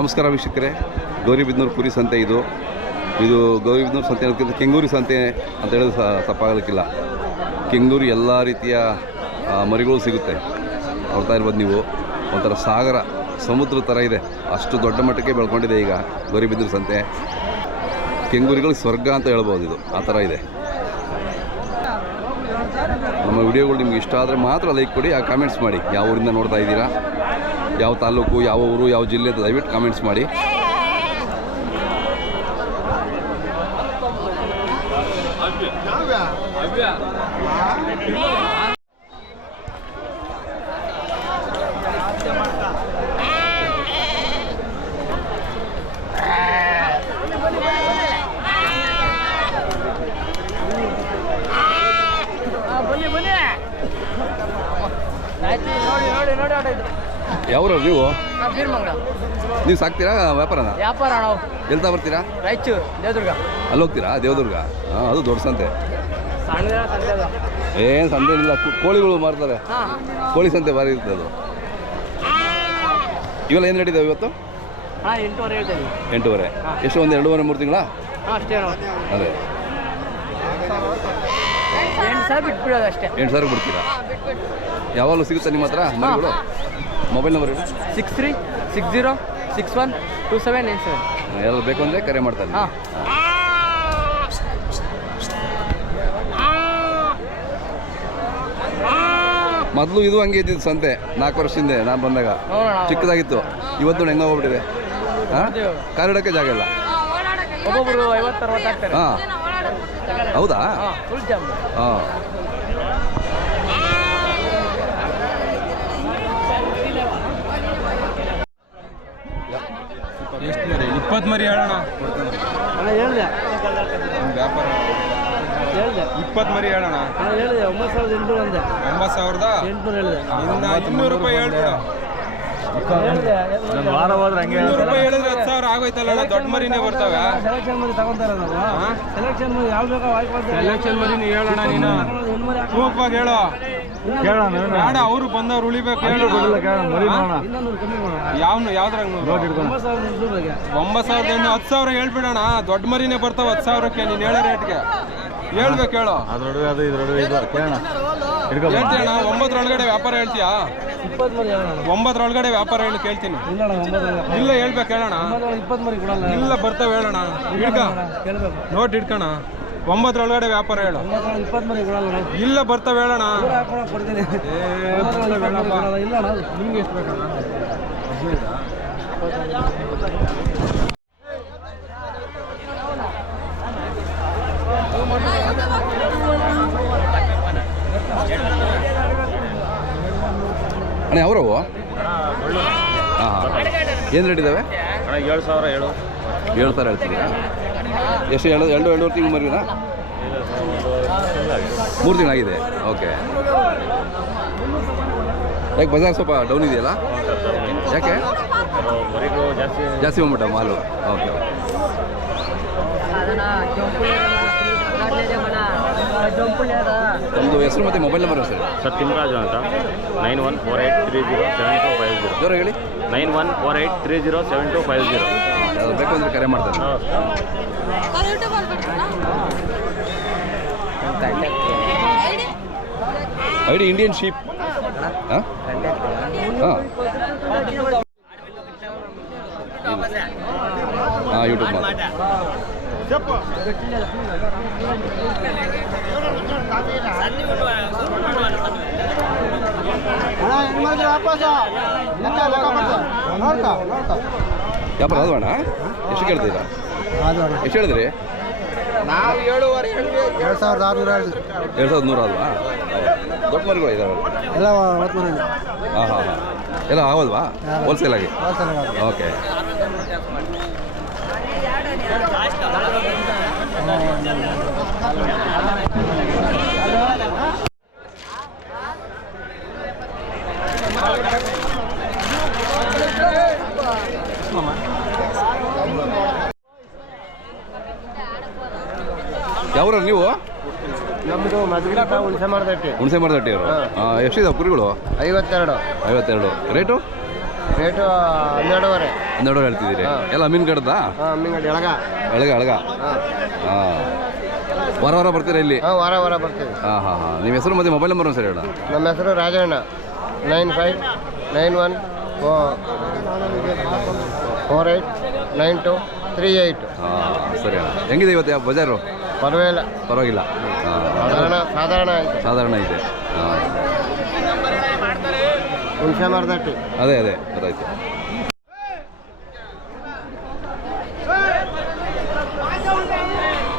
ನಮಸ್ಕಾರ ವೀಕ್ಷಕರೇ, ಗೌರಿಬಿದನೂರು ಕುರಿ ಸಂತೆ ಇದು ಗೌರಿಬಿದನೂರು ಸಂತೆ ಅನ್ನೋದಕ್ಕಿಂತ ಕೆಂಗೂರು ಸಂತೆ ಅಂತ ಹೇಳೋದು ತಪ್ಪಾಗಲಿಕ್ಕಿಲ್ಲ. ಕೆಂಗೂರು ಎಲ್ಲ ರೀತಿಯ ಮರಿಗಳು ಸಿಗುತ್ತೆ. ನೋಡ್ತಾ ಇರ್ಬೋದು ನೀವು, ಒಂಥರ ಸಾಗರ ಸಮುದ್ರ ಥರ ಇದೆ, ಅಷ್ಟು ದೊಡ್ಡ ಮಟ್ಟಕ್ಕೆ ಬೆಳ್ಕೊಂಡಿದೆ ಈಗ ಗೌರಿಬಿದನೂರು ಸಂತೆ. ಕೆಂಗೂರುಗಳು ಸ್ವರ್ಗ ಅಂತ ಹೇಳ್ಬೋದು, ಇದು ಆ ಥರ ಇದೆ. ನಮ್ಮ ವಿಡಿಯೋಗಳು ನಿಮ್ಗೆ ಇಷ್ಟ ಆದರೆ ಮಾತ್ರ ಲೈಕ್ ಕೊಡಿ, ಕಾಮೆಂಟ್ಸ್ ಮಾಡಿ. ಯಾವ ಊರಿಂದ ನೋಡ್ತಾ ಇದ್ದೀರಾ, ಯಾವ ತಾಲೂಕು, ಯಾವ ಊರು, ಯಾವ ಜಿಲ್ಲೆ ಅಂತ ದಯವಿಟ್ಟು ಕಾಮೆಂಟ್ಸ್ ಮಾಡಿ. ಯಾವ್ರ ನೀವು ಸಾಕ್ತೀರಾ ವ್ಯಾಪಾರನ? ವ್ಯಾಪಾರ ಎಲ್ತಾ ಬರ್ತೀರಾ? ರಾಯಚೂರು, ದೇವದುರ್ಗ. ಅಲ್ಲಿ ಹೋಗ್ತೀರಾ? ದೇವದುರ್ಗ. ಹಾಂ, ಅದು ದೊಡ್ಡ ಸಂತೆ. ಏನು ಸಂತೆ ಇಲ್ಲ, ಕೋಳಿಗಳು ಮಾರ್ತಾರೆ. ಕೋಳಿ ಸಂತೆ ಭಾರಿ ಇರ್ತದೆ ಅದು. ಇವೆಲ್ಲ ಏನು ರೇಟ್ ಇದ್ದಾವೆ ಇವತ್ತು? 8:15 ಹೇಳ್ತೇವೆ. 8:15. ಎಷ್ಟು, ಒಂದು 2.5-3 ತಿಂಗಳ? ಅಷ್ಟೇ. ಅದೇ 8,000 ಬಿಟ್ಬಿಡೋದು ಅಷ್ಟೇ. 8,000 ಬಿಡ್ತೀರಾ? ಯಾವಾಗಲೂ ಸಿಗುತ್ತೆ ನಿಮ್ಮ ಹತ್ರ ಮರಿಗಳು? ಮೊಬೈಲ್ ನಂಬರ್ ಹೇಳಿ. 6360612797. ಯಾರು ಬೇಕು ಅಂದರೆ ಕರೆ ಮಾಡ್ತಾರೆ. ಮೊದಲು ಇದು ಹಂಗೆ ಇದ್ದಿದ್ದು ಸಂತೆ. 4 ವರ್ಷದಿಂದ ನಾನು ಬಂದಾಗ ಚಿಕ್ಕದಾಗಿತ್ತು. ಇವತ್ತು ಹೆಂಗೆ ಹೋಗ್ಬಿಟ್ಟಿದೆ. ಹಾಂ, ಕಾಲಿಡೋಕ್ಕೆ ಜಾಗ ಇಲ್ಲ. ಒಬ್ಬೊಬ್ಬರು 50-60 ಆಗ್ತಾರೆ. ಹಾಂ, ಹೌದಾ? ಹಾಂ. ಎಷ್ಟು ಮರಿ? 20 ಮರಿ ಹೇಳೋಣ. ಹೇಳಿದೆ ವ್ಯಾಪಾರ 20 ಮರಿ ಹೇಳೋಣ. ಹೇಳಿದೆ 9,800 ಅಂದೆ. 9,800 ಹೇಳಿದೆ. ಇನ್ನು 200 ರೂಪಾಯಿ ಹೇಳ್ಬಿಡ. ವಾರ ಹೋದ್ರೆ ಹಂಗೆ 200 ರೂಪಾಯಿ ಹೇಳಿದ್ರೆ 10,000 ಆಗೋಯ್ತಲ್ಲ. ದೊಡ್ಡ ಮರಿನೇ ಬರ್ತವೆ. ಸೆಲೆಕ್ಷನ್ ಮರಿ ತಗೊಂತಾರೆ ನಾವು. ಸೆಲೆಕ್ಷನ್ ಮರಿ ಯಾವ ಬೇಕಾ ಸೆಲೆಕ್ಷನ್ ಮರಿನೇ ಹೇಳೋಣ. ನೀನು ಸೂಪಾಗಿ ಹೇಳೋ. ಬೇಡ, ಅವರು ಬಂದವ್ರು ಉಳಿಬೇಕು. ಹೇಳು ಯಾವ್ದ್ರಾಗ 9,800 10,000 ಹೇಳ್ಬಿಡೋಣ. ದೊಡ್ಡ ಮರಿನೇ ಬರ್ತಾವ 10,000ಕ್ಕೆ. ನೀನು ಹೇಳೋ ರೇಟ್ಗೆ ಹೇಳ್ಬೇಕು. ಹೇಳು. ಹೇಳ್ತೀಯಣ್ಣ? 9 ಒಳಗಡೆ ವ್ಯಾಪಾರ ಹೇಳ್ತೀಯಾ? 9 ಒಳಗಡೆ ವ್ಯಾಪಾರ ಹೇಳಿ ಕೇಳ್ತೀನಿ. ಇಲ್ಲ ಹೇಳ್ಬೇಕು. ಹೇಳೋಣ. ಇಲ್ಲ ಬರ್ತಾವ ಹೇಳೋಣ. ಹಿಡ್ಕ ನೋಟ್ ಹಿಡ್ಕೋಣ. 9 ಒಳಗಡೆ ವ್ಯಾಪಾರ ಹೇಳು. ಇಲ್ಲ ಬರ್ತಾವ ಹೇಳೋಣ. ನಿಮ್ಗೆ ಎಷ್ಟು ಬೇಕಣ್ಣ? ಅಣ್ಣ ಯಾವ್ರವು? ಹಾಂ ಹಾಂ. ಏನು ರೇಟ್ ಇದ್ದಾವೆ? 7,000 7,000 ಹೇಳ್ತೀರಾ? ಎಷ್ಟು? 2-2.5 ತಿಂಗಳು ಮರಿನಾ? 3 ತಿಂಗಳಾಗಿದೆ. ಓಕೆ. ಯಾಕೆ ಬಜಾರ್ ಸ್ವಲ್ಪ ಡೌನ್ ಇದೆಯಲ್ಲ? ಯಾಕೆ ಜಾಸ್ತಿ ಹೋಗ್ಬಿಟ್ಟ ಮಾಲು? ಓಕೆ. ಒಂದು ಹೆಸರು ಮತ್ತು ಮೊಬೈಲ್ ನಂಬರ್ ಸರ್? ಸತ್ಯಮರಾಜು ಅಂತ. 9148307250. ಜೋರ ಹೇಳಿ. 9148307250. ಯಾವ್ದು ಬೇಕು ಅಂದರೆ ಕರೆ ಮಾಡ್ತಾರೆ. ID Indian sheep. ಹಾಂ ಹಾಂ ಹಾಂ, ಯೂಟ್ಯೂಬ್ ಮಾಡಿ. ವ್ಯಾಪಾರ ಅದು ಅಣ್ಣ? ಎಷ್ಟು ಕೇಳ್ತೀರಾ? ಎಷ್ಟು ಹೇಳಿದ್ರಿ? ನಾವು 7,500 2,600 2,100 ಅಲ್ವಾ? ದೊಡ್ಡ ಮರಿಗಳು ಇದಾವೆ ಎಲ್ಲ 50 ಮರಿ. ಹಾಂ ಹಾಂ ಹಾಂ. ಎಲ್ಲ ಆಗೋಲ್ವಾ ಹೋಲ್ಸೇಲ್ ಆಗಿ? ಓಕೆ. ಯಾವ್ರ ನೀವು? ನಮ್ಮದು ಮಧುಗಿರಪ್ಪ ಹುಣಸೆ ಮರದಟ್ಟಿ. ಹುಣಸೆ ಮರದಟ್ಟಿ ಅವರು. ಎಷ್ಟಿದಾವೆ ಕುರಿಗಳು? 52. 52. ರೇಟು? ರೇಟು 12.5. 12 ಹೇಳ್ತಿದ್ದೀರಿ ಎಲ್ಲ ಮೀನು ಕಡ್ದಾ ಮೀನುಗಡ್ಡೆ ಎಳಗ. ಎಳಗ ಹಾಂ ವಾರ ಬರ್ತೀರಾ ಇಲ್ಲಿ? ವಾರ ಬರ್ತೀವಿ. ಹಾಂ ನಿಮ್ಮ ಹೆಸರು ಮತ್ತು ಮೊಬೈಲ್ ನಂಬರ್ ಸರಿ ಹೇಳ. ನಮ್ಮ ಹೆಸರು ರಾಜಣ್ಣ. 9591489238. ಹಾಂ ಸರಿ ಅಣ್ಣ. ಹೆಂಗಿದೆ ಇವತ್ತು ಯಾವ ಬಜಾರು? ಪರವಾಗಿಲ್ಲ ಸಾಧಾರಣ ಇದೆ. ಹಾಂ ಹುಣಸೆ ಮರದಟ್ಟಿ. ಅದೇ ಗೊತ್ತಾಯ್ತು.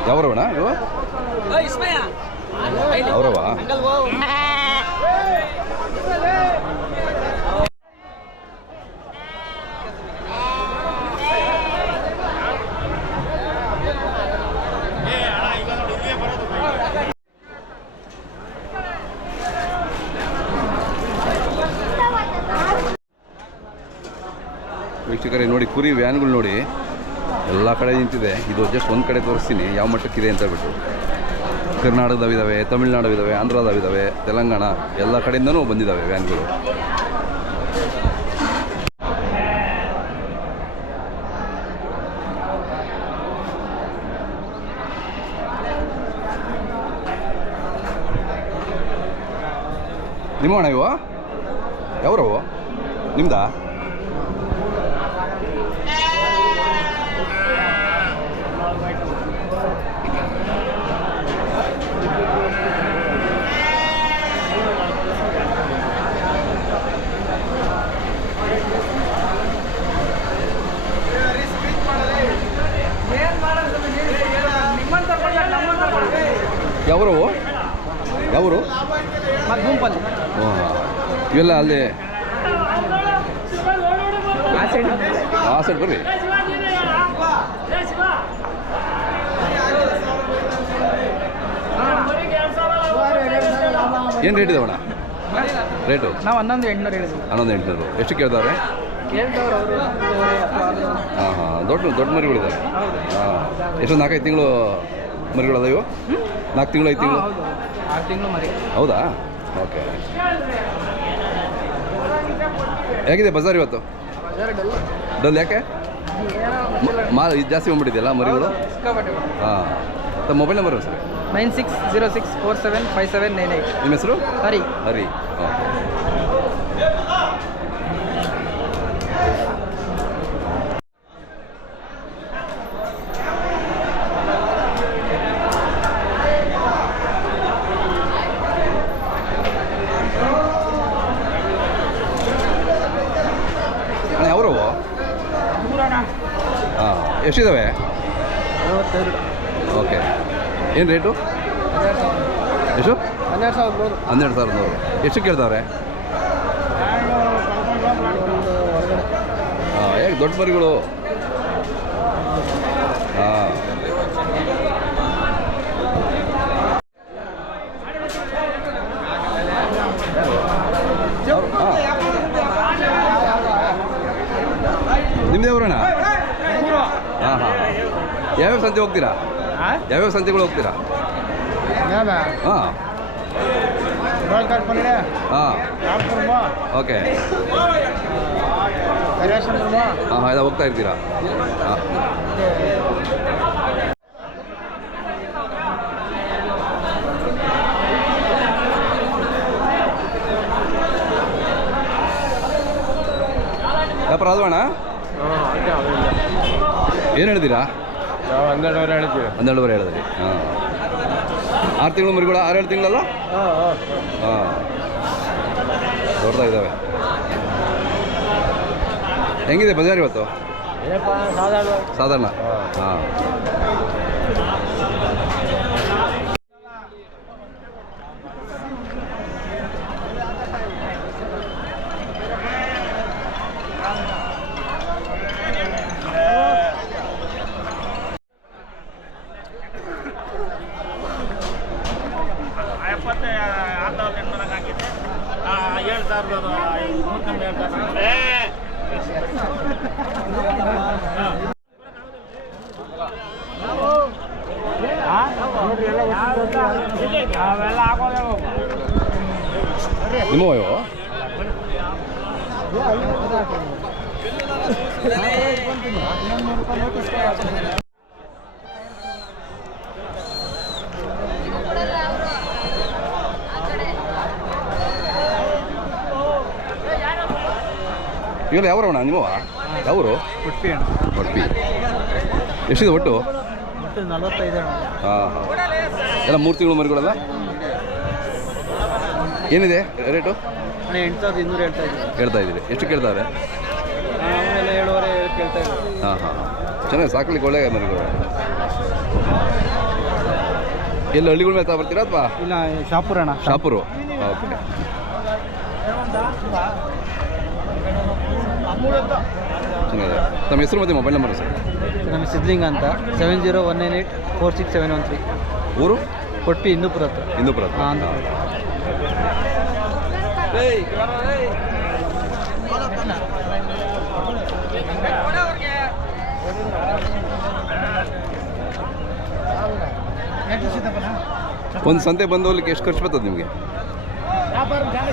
ಯಾವ್ರವಣ್ಣ ಇವು? ಅವರವ? ವೀಕ್ಷಕರೇ ನೋಡಿ, ಕುರಿ ವ್ಯಾನ್ಗಳು ನೋಡಿ ಎಲ್ಲ ಕಡೆ ನಿಂತಿದೆ. ಇದು ಜಸ್ಟ್ ಒಂದು ಕಡೆ ತೋರಿಸ್ತೀನಿ ಯಾವ ಮಟ್ಟಕ್ಕಿದೆ ಅಂತ ಹೇಳ್ಬಿಟ್ಟು. ಕರ್ನಾಟಕದವಿದ್ದಾವೆ, ತಮಿಳ್ನಾಡವಿದ್ದಾವೆ, ಆಂಧ್ರದವಿದ್ದಾವೆ, ತೆಲಂಗಾಣ ಎಲ್ಲ ಕಡೆಯಿಂದನೂ ಬಂದಿದ್ದಾವೆ ವ್ಯಾನ್ಗಳು. ನಿಮ್ಮ ಅಣ್ಣ ಇವು ಯಾವ್ರವು? ನಿಮ್ದಾ? ಯಾವೂರವು? ಯಾವೂರು? ಗುಂಪಲ್ಲಿ. ಇವೆಲ್ಲ ಅಲ್ಲಿ ಆ ಸೈಡ್ ಬರ್ರಿ. ಏನು ರೇಟ್ ಇದಾವಣ್ಣ? ರೇಟು ನಾವು 11,800 ಹೇಳಿದ್ವಿ. 11,800. ಎಷ್ಟು ಕೇಳ್ತಾರೆ? ಹಾಂ ದೊಡ್ಡ ಮರಿಗಳಿದ್ದಾವೆ. ಎಷ್ಟು 4-5 ತಿಂಗಳು ಮರಿಗಳದ ಇವು? 4 ತಿಂಗಳು 5 ತಿಂಗಳು? 6 ತಿಂಗಳು ಮರಿ. ಹೌದಾ? ಓಕೆ. ಹೇಗಿದೆ ಬಜಾರ್ ಇವತ್ತು? ಡಲ್ ಯಾಕೆ? ಇದು ಜಾಸ್ತಿ ಬಂದ್ಬಿಟ್ಟಿದೆಯಲ್ಲ ಮರಿಗಳು? ಹಾಂ. ತಮ್ಮ ಮೊಬೈಲ್ ನಂಬರ್ ಸರ್? 9606475798. ನಿಮ್ಮ ಹೆಸರು? ಹರಿ. ಓಕೆ. ಯಾವ್ರವು? ಹಾಂ ಎಷ್ಟಿದ್ದಾವೆ? 52. ಓಕೆ. ಏನು ರೇಟು? ಎಷ್ಟು? 12,100. ಎಷ್ಟು ಕೇಳ್ತಾವ್ರೆ? ಹಾಂ ಹೇಗೆ ದೊಡ್ಡ ಮರಿಗಳು? ಹಾಂ ನಿಮ್ದು ಯಾವ್ರಣ್ಣ? ಹಾಂ ಯಾವ್ಯಾವ ಸಂತೆ ಹೋಗ್ತೀರಾ? ಯಾವ್ಯಾವ ಸಂತೆಗಳು ಹೋಗ್ತೀರಾ? ಹಾಂ ಓಕೆ. ಹಾಂ ಎಲ್ಲ ಹೋಗ್ತಾ ಇರ್ತೀರಾ? ಹಾಂ ವ್ಯಾಪಾರ ಅಲ್ವಣ್ಣ? ಏನು ಹೇಳಿದ್ದೀರಾ? 12.5 ಹೇಳಿದ್ವಿ. 12.5 ಹೇಳಿದ್ರಿ. ಹಾಂ 6 ತಿಂಗಳು ಮರಿಗಳು? 6-7 ತಿಂಗಳಲ್ಲ? ಹಾಂ ದೊಡ್ಡದಾಗಿದ್ದಾವೆ. ಹೆಂಗಿದೆ ಬಜಾರ್ ಇವತ್ತು? ಸಾಧಾರಣ. ಹಾಂ ಇವೆಲ್ಲ ಯಾವ್ರವಣ ನಿಮ್ಮವ ಯಾವರು ಉಡುಪಿ ಅಣ್ಣ ಉಡುಪಿ ಎಷ್ಟಿದೆ ಒಟ್ಟು ಒಟ್ಟು 45 ಅಣ್ಣ. ಹಾಂ ಹಾಂ ಎಲ್ಲ 3 ತಿಂಗಳು ಮರಿಗಳಲ್ಲ ಏನಿದೆ ರೇಟು ಅಣ್ಣ 8200 ಹೇಳ್ತಾ ಇದ್ದೀವಿ. ಹೇಳ್ತಾ ಇದ್ದೀರಿ ಎಷ್ಟು ಕೇಳ್ತಾರೆ ಆಮೇಲೆ 7.5 ಕೇಳ್ತಾ ಇದ್ದೀವಿ. ಹಾಂ ಹಾಂ ಹಾಂ ಚೆನ್ನಾಗಿ ಸಾಕಲಿಕ್ಕೆ ಒಳ್ಳೆಯ ಮರಿಗಳು ಎಲ್ಲ ಹಳ್ಳಿಗಳ ಮೇಲೆ ಬರ್ತೀರಾ ಅಥವಾ ಇಲ್ಲ ಶಾಪುರ ಅಣ್ಣ. ಶಾಪುರು ಓಕೆ ಚೆನ್ನಾಗಿದೆ ತಮ್ಮ ಹೆಸರು ಮತ್ತು ಮೊಬೈಲ್ ನಂಬರ್ ಸರ್ ನಮ್ಮ ಸಿದ್ಲಿಂಗ ಅಂತ 7019846713 ಊರು ಉಡುಪಿ ಇಂದೂಪುರ ಹತ್ರ. ಹಿಂದೂಪುರ ಹಾಂ ಒಂದು ಸಂತೆ ಬಂದು ಹೋಗ್ಲಿಕ್ಕೆ ಎಷ್ಟು ಖರ್ಚು ಬರ್ತದೆ ನಿಮಗೆ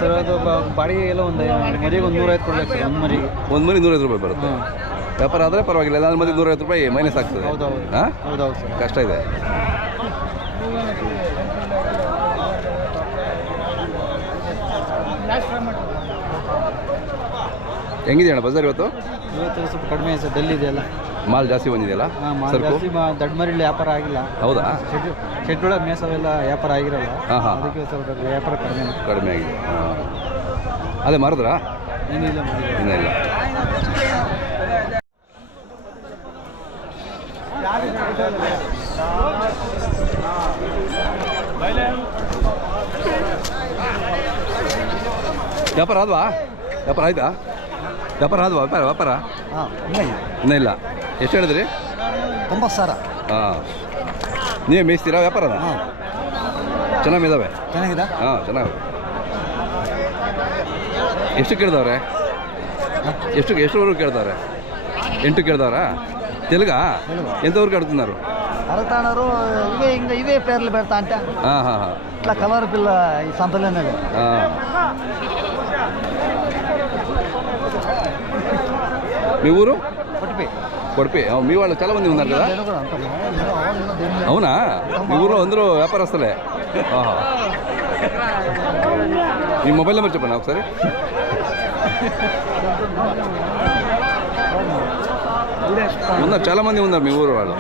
ಸರ್ ಅದು ಬಾಡಿಗೆ ಎಲ್ಲ ಒಂದು ಮರಿಗೆ ಒಂದು 150 ಕೊಡ್ಬೇಕು ಸರ್ ಒಂದು ಮರಿಗೆ. ಒಂದು ಮರಿ 150 ರೂಪಾಯಿ ಬರುತ್ತೆ ಹಾಂ ವ್ಯಾಪಾರ ಆದರೆ ಪರವಾಗಿಲ್ಲ ಎಲ್ಲ ಮಂದಿ 150 ರೂಪಾಯಿ ಮೈನಸ್ ಆಗ್ತದೆ ಹೌದೌದು ಹಾಂ ಹೌದೌದು ಸರ್. ಕಷ್ಟ ಇದೆ ಹೆಂಗಿದೆ ಅಣ್ಣ ಬಜಾರ್ ಇವತ್ತು ಇವತ್ತು ಸ್ವಲ್ಪ ಕಡಿಮೆ ಸರ್ ಡೆಲ್ಲಿ ಇದೆಯಲ್ಲ. ಮಾಲ್ ಜಾಸ್ತಿ ಬಂದಿದೆಯಲ್ಲ ಸರಕು ಜಾಸ್ತಿ ದೊಡ್ಡ ಮರಿಲಿ ವ್ಯಾಪಾರ ಆಗಿಲ್ಲ. ಹೌದಾ ಶೆಡ್ ಒಳಗೆ ಮೇಸವೆಲ್ಲ ವ್ಯಾಪಾರ ಆಗಿರಲ್ಲ. ಹಾಂ ಹಾಂ ಅದಕ್ಕೆ ಸ್ವಲ್ಪ ವ್ಯಾಪಾರ ಕಡಿಮೆ. ಕಡಿಮೆ ಆಗಿದೆ ಹಾಂ ಅದೇ ಮಾರಿದ್ರಾ ಏನಿಲ್ಲ ಮಾಡಿ. ಇನ್ನೂ ಇಲ್ಲ ವ್ಯಾಪಾರ ಆದ್ವಾ ವ್ಯಾಪಾರ ಆಯ್ತಾ ವ್ಯಾಪಾರ ಆದ್ವಾ ವ್ಯಾಪಾರ ವ್ಯಾಪಾರ ಹಾಂ ಇನ್ನೂ ಇಲ್ಲ ಎಷ್ಟು ಹೇಳಿದ್ರಿ 90,000. ಹಾಂ ನೀವೇ ಮೇಯಿಸ್ತೀರಾ ವ್ಯಾಪಾರನ ಹಾಂ ಚೆನ್ನಾಗಿ ಇದ್ದಾವೆ ಚೆನ್ನಾಗಿದೆ. ಹಾಂ ಚೆನ್ನಾಗಿ ಎಷ್ಟು ಕೇಳ್ದವ್ರೆ ಎಷ್ಟುವರೆಗೂ ಕೇಳ್ತಾರೆ 8 ಕೇಳ್ದವ್ರಾ తెలుగా ఎంతవరకు అడుగుతున్నారు అడుగుతున్నారు ఇవే ఇంకా ఇవే పేర్లు పెడతా అంటే ఇట్లా కలర్ పిల్ల ఈ సంతలోనే మీ ఊరు కొట్టిపి కొడిపి మీ వాళ్ళు చాలా మంది ఉన్నారు కదా అవునా మీ ఊర్లో అందరూ వ్యాపారస్తులే ఆహా మీ మొబైల్ నెంబర్ చెప్పండి ఒకసారి ఉన్నారు చాలా మంది ఉన్నారు మీ ఊరు వాళ్ళు